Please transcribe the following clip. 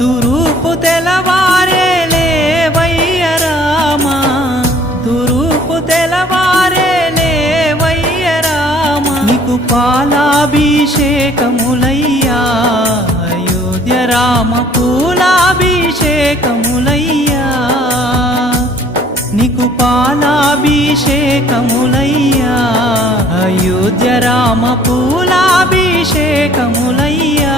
తూర్పు తెలవారే లేవయ్య రామా, తూర్పు తెలవారే లేవయ్య రామా, నీకు పాలాభిషేకములయ్యా అయోధ్య రామ, పూలాభిషేకములయ్యా, నీకు పాలాభిషేకములయ్యా అయోధ్య రామ, పూలాభిషేకములయ్యా।